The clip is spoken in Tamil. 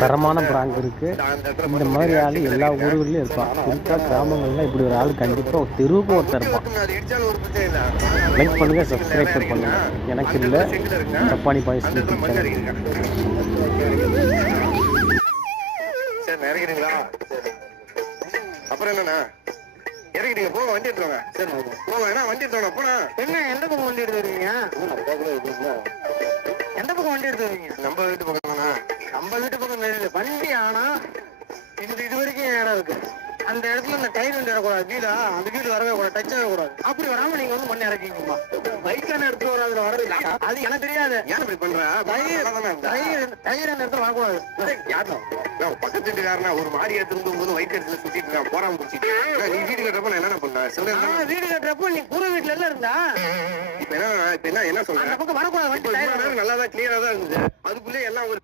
தரமான பிராங்க் இருக்கு. இந்த மாதிரி ஆள் எல்லா ஊர்கள்லையும் இருப்பான். குறிப்பாக கிராமங்கள்ல இப்படி ஒரு ஆள் கண்டிப்பாக தெருவுக்கு ஒருத்தர் இருப்பான். லைக் பண்ணுங்க சப்ஸ்கிரைப் பண்ணுங்க. எனக்கு இல்லை. சப்பானி பாய்ஸ் சரி அப்புறம் என்னண்ணா? இறக்கிட்டீங்க போங்க வண்டி எடுத்துவாங்க சரி போங்க. என்ன வண்டி எடுத்துவாங்க போனா என்ன எந்த பக்கம் வண்டி எடுத்து வருவீங்க எந்த பக்கம் வண்டி எடுத்து வருவீங்க நம்ம வீட்டு பக்கம் தானே? நம்ம வீட்டு பக்கம் தெரியுது வண்டி ஆனா இந்த இது வரைக்கும் இடம் இருக்கு. அந்த இடத்துல இந்த டயர் வந்து இடக்கூடாது வீடா? அந்த வீடு வரவே கூடாது. டச் ஆகக்கூடாது அப்படி வராம நீங்க வந்து மண்ணு இறக்கிங்கம்மா பைக்கான எடுத்து வர அதுல வரது அது எனக்கு தெரியாது. ஏன் இப்படி பண்ற? டயர் தானே டயர் டயர் அந்த இடத்துல வரக்கூடாது? யாரும் பக்கத்து வீட்டுக்காரனா? ஒரு மாடி எடுத்து போது வயிற்று எடுத்துல சுத்திட்டு இருக்கான் போறாம பிடிச்சிட்டு நீ வீடு கட்டுறப்ப நான் என்ன பண்ணேன் சொல்லு என்ன? நான் வீடு கட்டுறப்போ நீ பூர்வ வீட்டுல எல்லாம் இருந்தா? இப்ப என்ன இப்ப என்ன என்ன அந்த சொல்றேன் பக்கம் வரக்கூடாது இவ்வளவு நேரம் நல்லா தான் கிளியரா தான் இருந்தது. அதுக்குள்ளே எல்லாம் ஒரு